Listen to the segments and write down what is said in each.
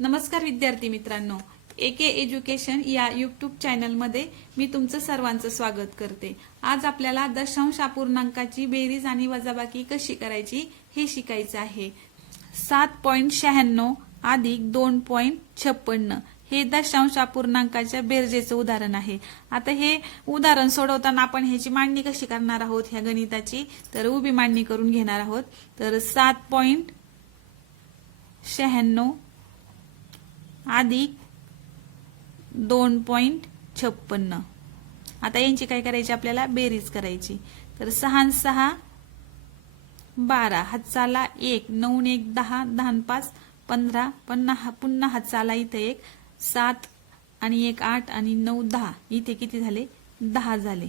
नमस्कार विद्यार्थी मित्रांनो. ए के एज्युकेशन या युट्यूब चॅनलमध्ये मी तुमचं सर्वांचं स्वागत करते. आज आपल्याला दशांश अपूर्णांकाची बेरीज आणि वजाबाकी कशी करायची हे शिकायचं आहे. सात पॉईंट शहाण्णव अधिक दोन पॉईंट छप्पन्न हे दशांश अपूर्णांकाच्या बेरजेचं उदाहरण आहे. आता हे उदाहरण सोडवताना आपण ह्याची मांडणी कशी करणार आहोत ह्या गणिताची? तर उभी मांडणी करून घेणार आहोत. तर सात पॉईंट शहाण्णव अधिक दोन पॉईंट छप्पन्न. आता यांची काय करायची आपल्याला? बेरीज करायची. तर सहा सहा बारा. हातचाला एक. नऊ न एक दहा. दहा पाच पंधरा. पुन्हा पुन्हा हातचाला इथे एक. सात आणि एक आठ आणि नऊ दहा. इथे किती झाले? दहा झाले.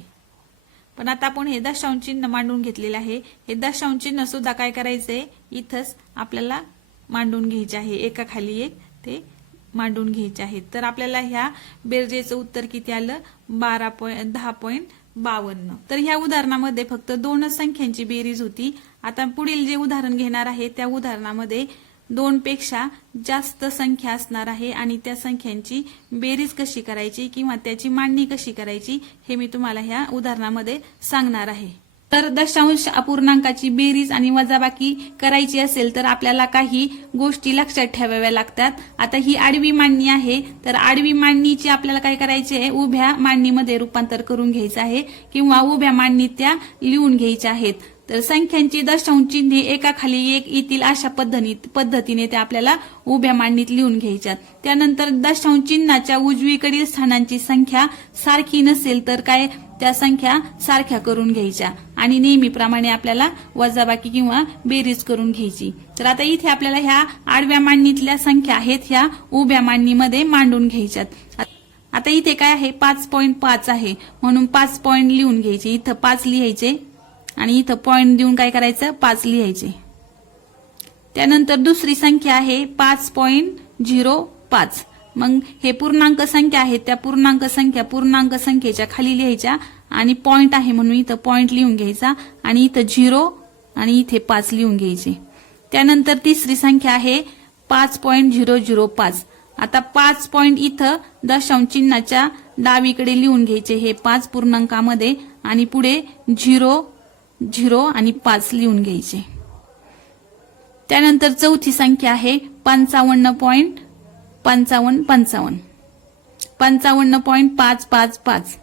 पण आता आपण हे दशांश चिन्ह मांडून घेतलेले आहे. हे दशांश चिन्ह सुद्धा काय करायचंय? इथंच आपल्याला मांडून घ्यायचे आहे. एका खाली एक ते मांडून घ्यायचे आहेत. तर आपल्याला ह्या बेरजेचं उत्तर किती आलं? बारा पॉईंट दहा पॉईंट बावन्न. तर ह्या उदाहरणामध्ये फक्त दोनच संख्यांची बेरीज होती. आता पुढील जे उदाहरण घेणार आहे त्या उदाहरणामध्ये दोन पेक्षा जास्त संख्या असणार आहे आणि त्या संख्यांची बेरीज कशी करायची किंवा त्याची मांडणी कशी करायची हे मी तुम्हाला ह्या उदाहरणामध्ये सांगणार आहे. तर दशांश अपूर्णांकाची बेरीज आणि वजाबाकी करायची असेल तर आपल्याला काही गोष्टी लक्षात ठेवाव्या लागतात. आता ही आडवी मांडणी आहे. तर आडवी मांडणीची आपल्याला काय करायची आहे? उभ्या मांडणीमध्ये रूपांतर करून घ्यायचं आहे किंवा उभ्या मांडणी त्या लिहून घ्यायच्या आहेत. तर संख्यांची दशांश चिन्हे एका खाली एक येतील अशा पद्धती पद्धतीने त्या आपल्याला उभ्या मांडणीत लिहून घ्यायच्यात त्यानंतर दशांश चिन्हाच्या उजवीकडील स्थानांची संख्या सारखी नसेल तर काय? त्या संख्या सारख्या करून घ्यायच्या. आणि नेहमीप्रमाणे आपल्याला वजाबाकी किंवा बेरीज करून घ्यायची. तर आता इथे आपल्याला ह्या आडव्या मांडणीतल्या संख्या आहेत ह्या उभ्या मांडणीमध्ये मांडून घ्यायच्यात. आता इथे काय आहे? पाच पॉईंट पाच आहे. म्हणून पाच पॉईंट लिहून घ्यायचे. इथं पाच लिहायचे. आणि इथं पॉईंट देऊन काय करायचं? पाच लिहायचे. त्यानंतर दुसरी संख्या आहे पाच पॉईंट झिरो पाच. मग हे पूर्णांक संख्या आहेत त्या पूर्णांक संख्या पूर्णांक संख्येच्या खाली लिहायच्या आणि पॉईंट आहे म्हणून इथं पॉईंट लिहून घ्यायचा आणि इथं झिरो आणि इथे पाच लिहून घ्यायचे. त्यानंतर तिसरी संख्या आहे पाच पॉईंट झिरो झिरो पाच. आता पाच पॉईंट इथं दशांश चिन्हाच्या डावीकडे लिहून घ्यायचे. हे पाच पूर्णांकामध्ये आणि पुढे झिरो झिरो आणि पाच लिहून घ्यायचे. त्यानंतर चौथी संख्या आहे पंचावन्न पॉईंट पंचावन्न पंचावन्न. पंचावन्न पॉईंट पाच पाच पाच.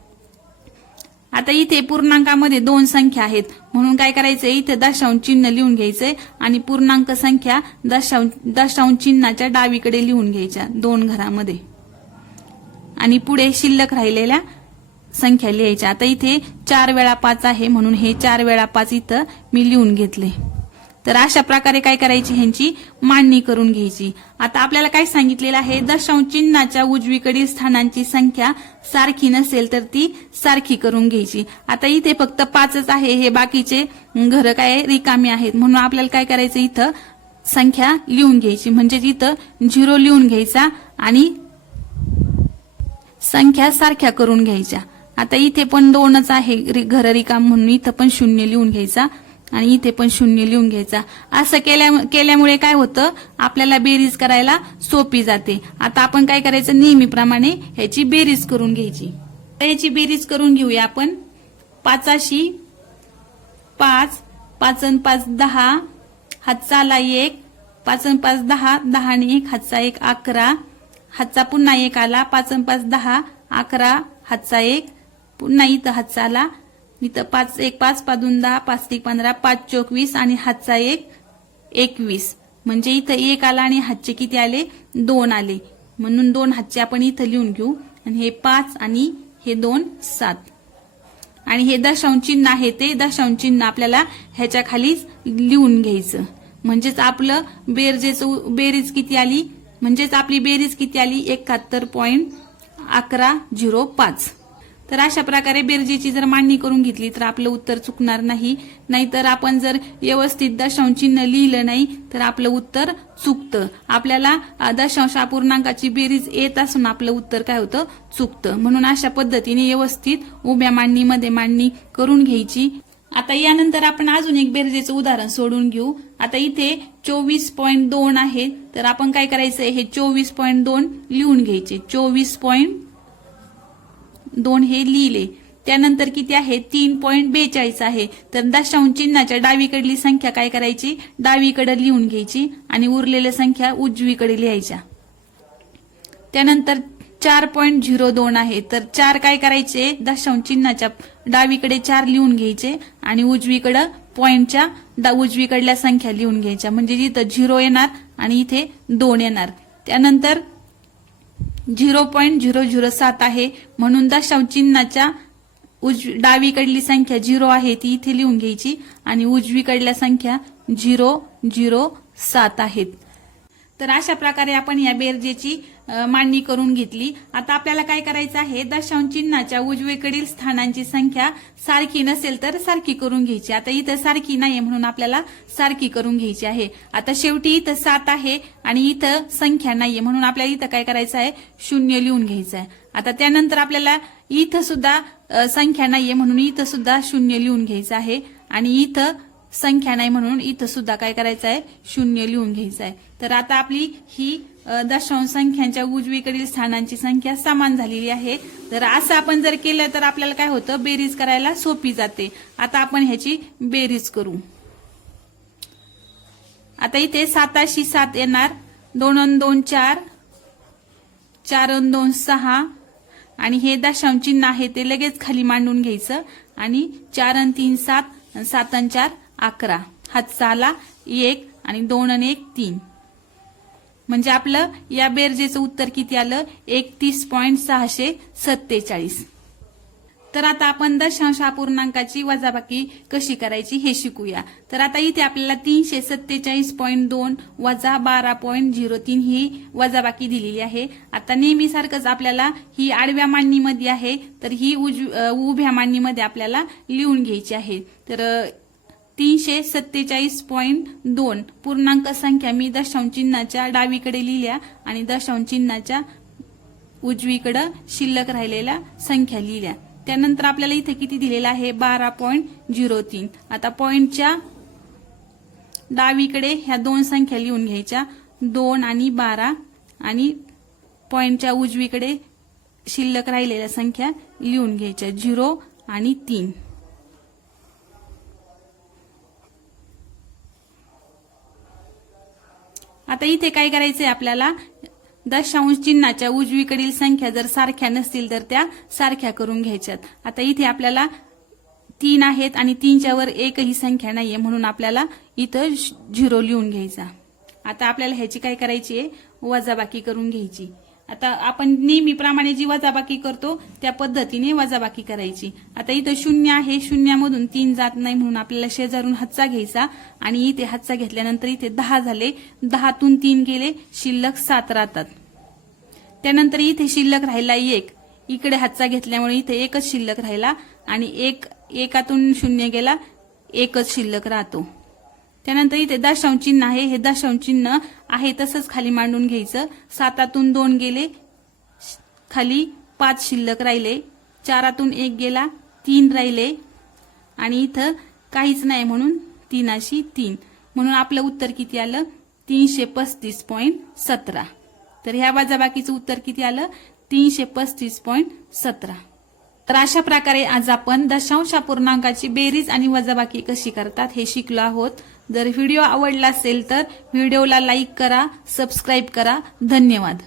आता इथे पूर्णांकामध्ये दोन संख्या आहेत. म्हणून काय करायचंय? इथे दशांश चिन्ह लिहून घ्यायचंय आणि पूर्णांक संख्या दशांश दशांश चिन्हाच्या डावीकडे लिहून घ्यायच्या दोन घरामध्ये. आणि पुढे शिल्लक राहिलेल्या संख्या लिहायच्या. आता इथे चार वेळा पाच आहे म्हणून हे चार वेळा पाच इथं मी लिहून घेतले. तर अशा प्रकारे काय करायची ह्यांची मांडणी करून घ्यायची. आता आपल्याला काय सांगितलेलं आहे? दशांश चिन्हाच्या उजवीकडील स्थानांची संख्या सारखी नसेल तर ती सारखी करून घ्यायची. आता इथे फक्त पाचच आहे. हे बाकीचे घर काय रिकामी आहेत म्हणून आपल्याला काय करायचं? इथं संख्या लिहून घ्यायची. म्हणजे इथं झिरो लिहून घ्यायचा आणि संख्या सारख्या करून घ्यायच्या. आता इथे पण दोनच आहे रि- घर रिकाम म्हणून. इथं पण शून्य लिहून घ्यायचा आणि इथे पण शून्य लिहून घ्यायचा. असं केल्या केल्यामुळे काय होतं? आपल्याला बेरीज करायला सोपी जाते. आता आपण काय करायचं? नेहमीप्रमाणे ह्याची बेरीज करून घ्यायची. तर ह्याची बेरीज करून घेऊया आपण. पाचाशी पाच पाचन पाच दहा. हातचाला एक. पाचन पाच दहा. दहा आणि एक. हातचा एक अकरा. हातचा पुन्हा एक आला. पाचन पाच दहा. अकरा. हातचा एक. पुन्हा इथं हातचा आला इथं पाच एक पाच पादून दहा पाच एक पंधरा पाच चोकवीस आणि हातचा एक एकवीस. म्हणजे इथं एक आला आणि हातचे किती आले? दोन आले. म्हणून दोन हातचे आपण इथं लिहून घेऊ. आणि हे पाच आणि हे दोन सात. आणि हे दशांश चिन्ह आहे ते दशांश चिन्ह आपल्याला ह्याच्या खालीच लिहून घ्यायचं. म्हणजेच आपलं बेरजेचं बेरीज किती आली? म्हणजेच आपली बेरीज किती आली? एकाहत्तर पॉईंट अकरा झिरो पाच. तर अशा प्रकारे बेरजेची जर मांडणी करून घेतली तर आपलं उत्तर चुकणार नाही. नाहीतर आपण जर व्यवस्थित दशांश चिन्ह लिहिलं नाही तर आपलं उत्तर चुकतं. आपल्याला दशांश अपूर्णांकाची बेरीज येत असून आपलं उत्तर काय होतं? चुकतं. म्हणून अशा पद्धतीने व्यवस्थित उभ्या मांडणीमध्ये मांडणी करून घ्यायची. आता यानंतर आपण अजून एक बेरजेचं उदाहरण सोडून घेऊ. आता इथे चोवीस पॉईंट दोन आहे. तर आपण काय करायचं हे चोवीस पॉईंट दोन लिहून घ्यायचे. चोवीस पॉईंट दोन हे लिहिले. त्यानंतर किती आहे? तीन पॉईंट बेचाळीस आहे. तर दशांश चिन्हाच्या डावीकडली संख्या काय करायची? डावीकडे लिहून घ्यायची आणि उरलेल्या संख्या उजवीकडे लिहायच्या. त्यानंतर चार पॉईंट झिरो दोन आहे. तर चार काय करायचे? दशांश चिन्हाच्या डावीकडे चार लिहून घ्यायचे आणि उजवीकडं पॉईंटच्या डा- उजवीकडल्या संख्या लिहून घ्यायच्या. म्हणजे इथं झिरो येणार आणि इथे दोन येणार. त्यानंतर झिरो पॉईंट झिरो झिरो सात आहे. म्हणून दशांश चिन्हाच्या डावीकडली संख्या झिरो आहे ती इथे लिहून घ्यायची. आणि उजवीकडल्या संख्या झिरो झिरो सात आहेत. तर अशा प्रकारे आपण या बेरजेची मांडणी करून घेतली. आता आपल्याला काय करायचं आहे? दशांश चिन्हाच्या उजवीकडील स्थानांची संख्या सारखी नसेल तर सारखी करून घ्यायची. आता इथं सारखी नाही म्हणून आपल्याला सारखी करून घ्यायची आहे. आता शेवटी इथं सात आहे आणि इथं संख्या नाहीये म्हणून आपल्याला इथं काय करायचं आहे? शून्य लिहून घ्यायचं आहे. आता त्यानंतर आपल्याला इथं सुद्धा संख्या नाहीये म्हणून इथं सुद्धा शून्य लिहून घ्यायचं आहे. आणि इथं संख्या नाही म्हणून इथं सुद्धा काय करायचं आहे? शून्य लिहून घ्यायचं आहे. तर आता आपली ही दशांश संख्यांच्या उजवीकडील स्थानांची संख्या समान झालेली आहे. तर असं आपण जर केलं तर आपल्याला काय होतं? बेरीज करायला सोपी जाते. आता आपण ह्याची बेरीज करू. आता इथे साताशी सात येणार. दोन अन दोन चार. चार अन दोन सहा. आणि हे दशांश चिन्ह आहे ते लगेच खाली मांडून घ्यायचं. आणि चार अन तीन सात सात अन चार. अकरा. हात सहाला एक आणि दोन आणि एक तीन. म्हणजे आपलं या बेरजेचं उत्तर किती आलं? एकतीस पॉईंट सहाशे सत्तेचाळीस. तर आता आपण दशांश अपूर्णांकाची वजाबाकी कशी करायची हे शिकूया. तर आता इथे आपल्याला तीनशे सत्तेचाळीस पॉईंट दोन वजा बारा पॉईंट झिरो तीन ही वजाबाकी दिलेली आहे. आता नेहमीसारखंच आपल्याला ही आडव्या मांडणीमध्ये आहे तर ही उज उभ्या मांडणीमध्ये आपल्याला लिहून घ्यायची आहे. तर तीनशे सत्तेचाळीस पॉईंट दोन पूर्णांक संख्या मी दशांश चिन्हाच्या डावीकडे लिहिल्या आणि दशांश चिन्हाच्या उजवीकडं शिल्लक राहिलेल्या संख्या लिहिल्या. त्यानंतर आपल्याला इथे किती दिलेलं आहे? बारा पॉईंट झिरो तीन. आता पॉईंटच्या डावीकडे ह्या दोन संख्या लिहून घ्यायच्या. दोन आणि बारा आणि पॉईंटच्या उजवीकडे शिल्लक राहिलेल्या संख्या लिहून घ्यायच्या. झिरो आणि तीन. आता इथे काय करायचंय आपल्याला? दशांश चिन्हाच्या उजवीकडील संख्या जर सारख्या नसतील तर त्या सारख्या करून घ्यायच्यात. आता इथे आपल्याला तीन आहेत आणि तीनच्या वर एकही संख्या नाहीये म्हणून आपल्याला इथं झिरो लिहून घ्यायचा. आता आपल्याला ह्याची काय करायची आहे? वजाबाकी करून घ्यायची. आता आपण नेहमीप्रमाणे जी वजाबाकी करतो त्या पद्धतीने वजाबाकी करायची. आता इथं शून्य आहे शून्यामधून तीन जात नाही म्हणून आपल्याला शेजारून हातचा घ्यायचा आणि इथे हातचा घेतल्यानंतर इथे दहा झाले. दहातून तीन गेले शिल्लक सात राहतात. त्यानंतर इथे शिल्लक राहिला एक. इकडे हातचा घेतल्यामुळे इथे एकच शिल्लक राहिला आणि एक एकातून शून्य गेला एकच शिल्लक राहतो. त्यानंतर इथे दशांश चिन्ह आहे. हे दशांश चिन्ह आहे तसंच खाली मांडून घ्यायचं. सातातून दोन गेले खाली पाच शिल्लक राहिले. चारातून एक गेला तीन राहिले. आणि इथं काहीच नाही म्हणून तीनाशी तीन. म्हणून आपलं उत्तर किती आलं? तीनशे पस्तीस पॉईंट सतरा. तर ह्या वजाबाकीचं उत्तर किती आलं? तीनशे पस्तीस पॉईंट सतरा. तर अशा प्रकारे आज आपण दशांश पूर्णांकाची बेरीज आणि वजाबाकी कशी करतात हे शिकलो आहोत. जर व्हिडिओ आवडला असेल तर व्हिडिओला लाईक करा सबस्क्राईब करा. धन्यवाद.